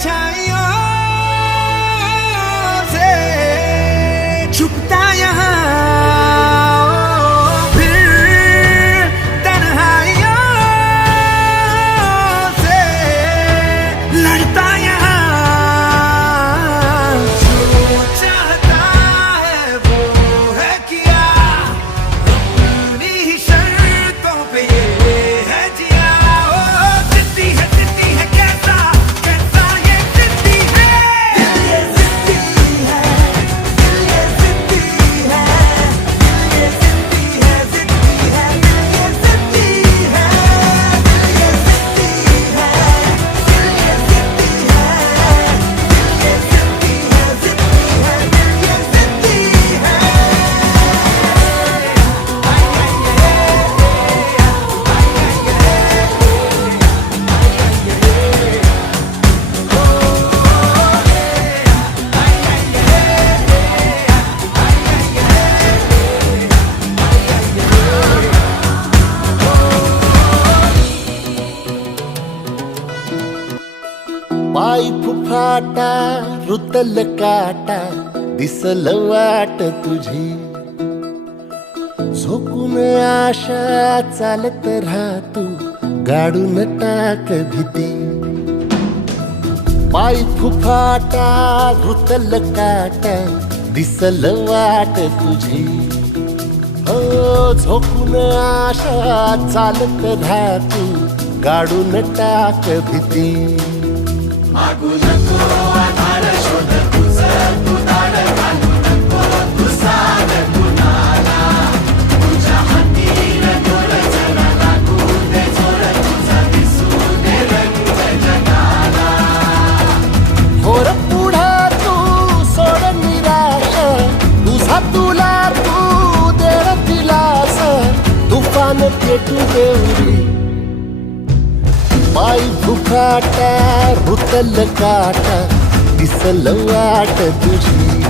time. फुफाटा रुतल काटा दिसल वाट तुझी. झोकून आशा चालत राहतू गाडून टाक भीती. पाय फुफाटा रुतल काटा दिसल वाट तुझी. हो झोकून आशा चालत राहतू गाडून टाक भीती. होर देवरी. पाय फुफाटा रुतल काटा दिसल वाट तुझी.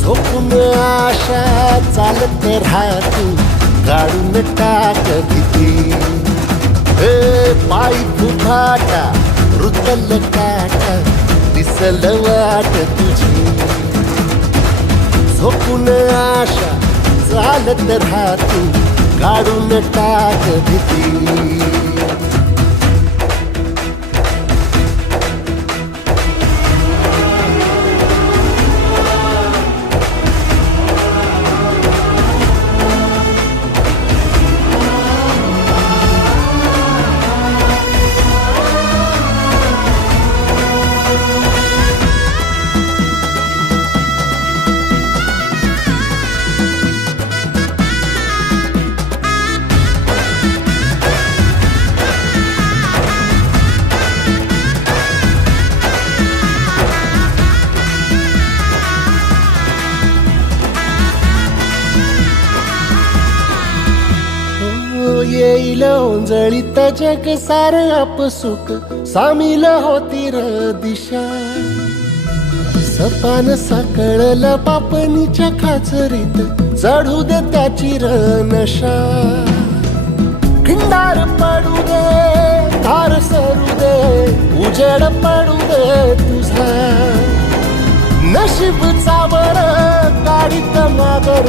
झोपून आशा चालत राहतू काढून टाक किती हे पाय फुफाटा रुतल काटा दिसल वाट तुझी. झोपून आशा चालत राहतू काढून टाक भीती येईल ओंजळीत जग सार आपसुक सामील होती र दिशा. सपान साकळल पापणीच्या खाचरीत. चढू दे त्याची र नशा. खिंडार पडू दे धार सरू दे उजेड पडू दे तुझा. नशीब चावर काढीत मागर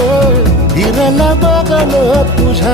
हिरला बगन तुझ्या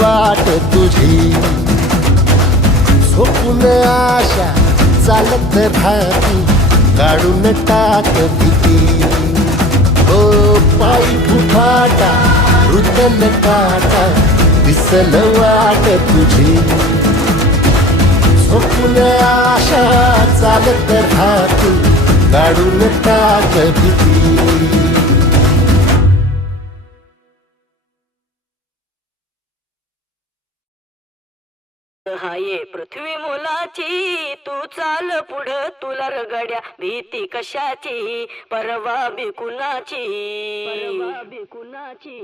वाट तुझी झोपून आशा चालत राहती काढून टाक भीती हो पाय फुफाटा रुतल काटा दिसल वाट तुझी झोपून आशा चालत राहती काढून टाक भीती हाये पृथ्वी मुलाची तू चाल पुढं. तुला रगड्या भीती कशाची? परवा बिकुनाची परवा बिकुनाची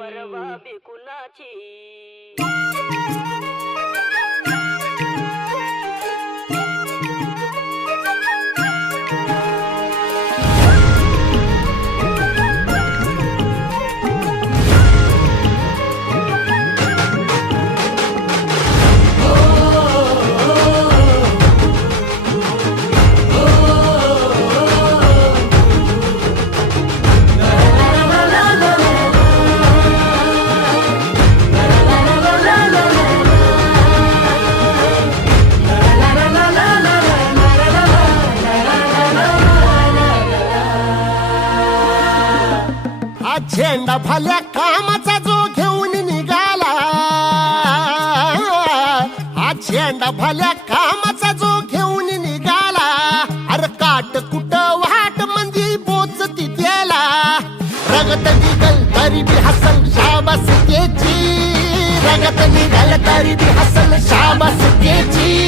परवा बिकुनाची हा शेंडा भल्या कामाचा जो घेऊन निघाला. अर काट कुट वाट म्हणजे बोच त्याला. रगत निघल तरी बी हसल शाबास त्याची रगत निघल तरी बी हसल शाबास त्याची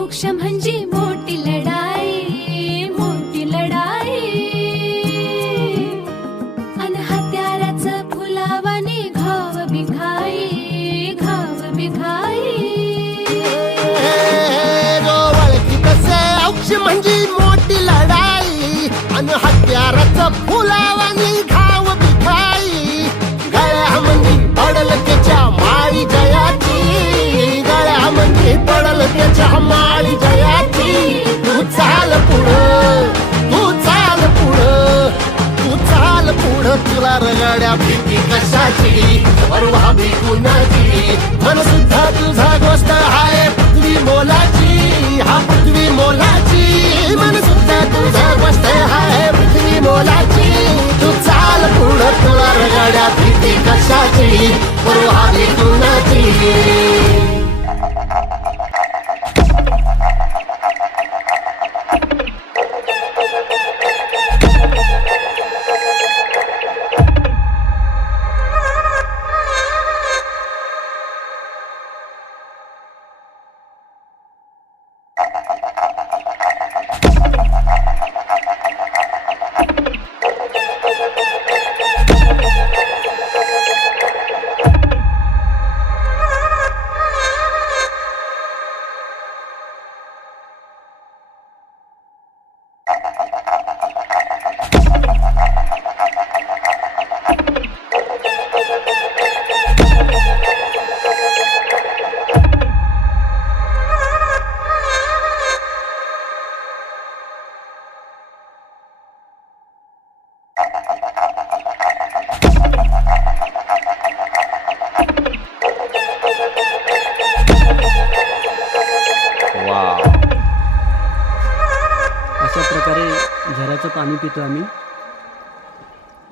मोक्ष म्हणजे कशाची परवा भी कुणाची? मन सुद्धा तुझा गोष्ट आहे पृथ्वी मोलाची. हा पृथ्वी मोलाची. मन सुद्धा तुझा गोष्ट आहे पृथ्वी मोलाची. तू चाल पुढं तुला रगाड्या भीती कशाची? परवा मी कुणाची? वाव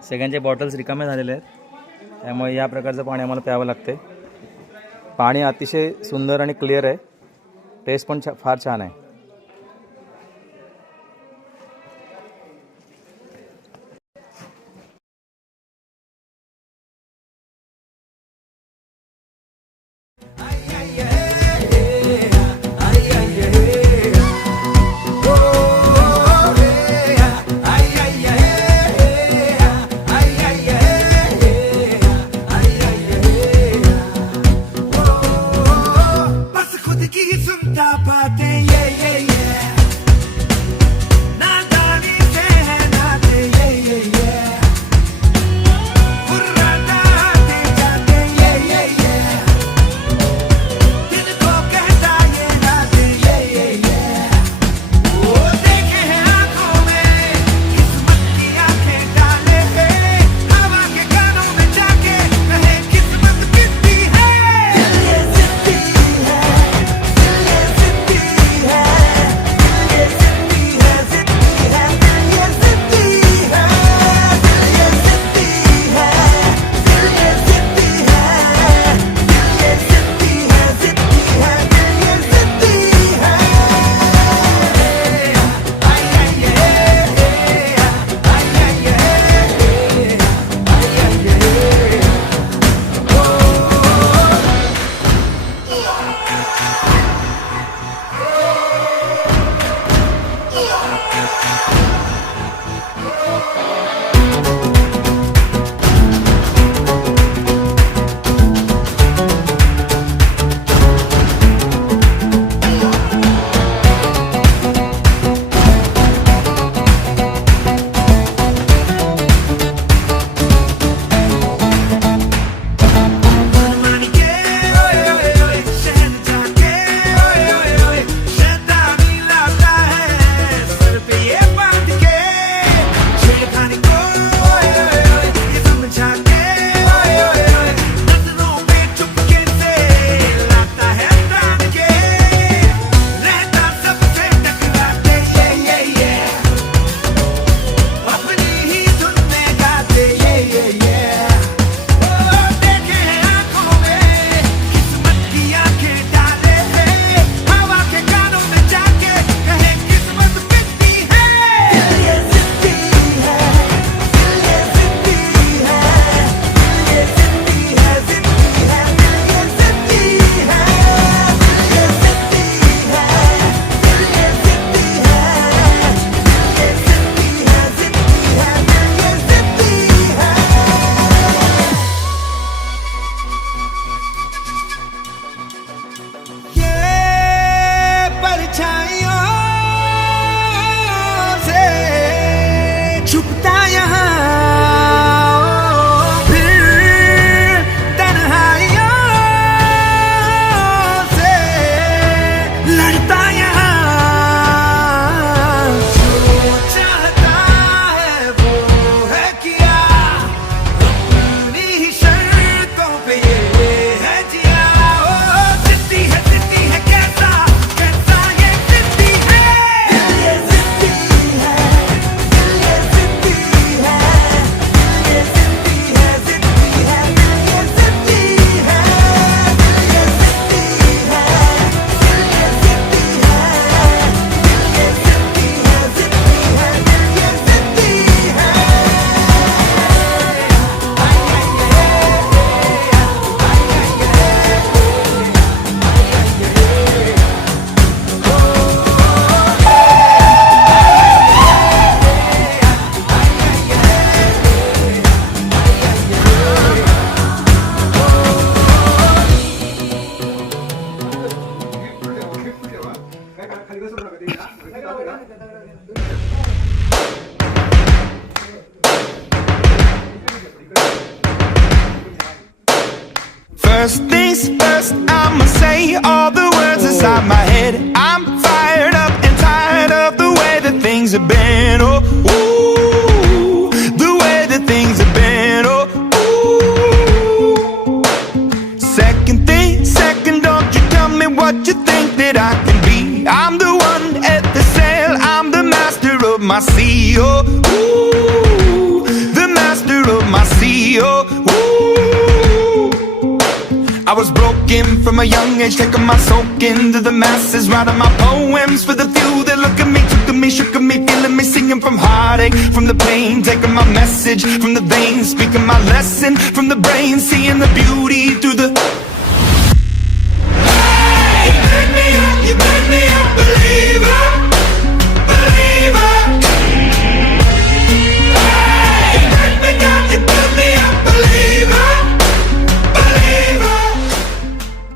सगळ्यांचे बॉटल्स रिकामे झालेले आहेत. त्यामुळे या प्रकारचं पाणी आम्हाला प्यावं लागते पाणी अतिशय सुंदर आणि क्लिअर आहे. टेस्ट पण छा फार छान आहे. First things first, I'ma say all the words inside my head. I'm fired up and tired of the way that things have been. Oh, ooh, the way that things have been. Oh, ooh. Second thing, second, don't you tell me what you think that I can be. I'm the one at the sail, I'm the master of my sea. Oh, ooh, the master of my sea. Oh, ooh. I was broken from a young age, taking my soak into the masses, writing my poems for the few that look at me, took at me, shook at me, feeling me, singing from heartache, from the pain, taking my message from the veins, speaking my lesson from the brain, seeing the beauty through the. Hey, you made me up, you made me up, believe.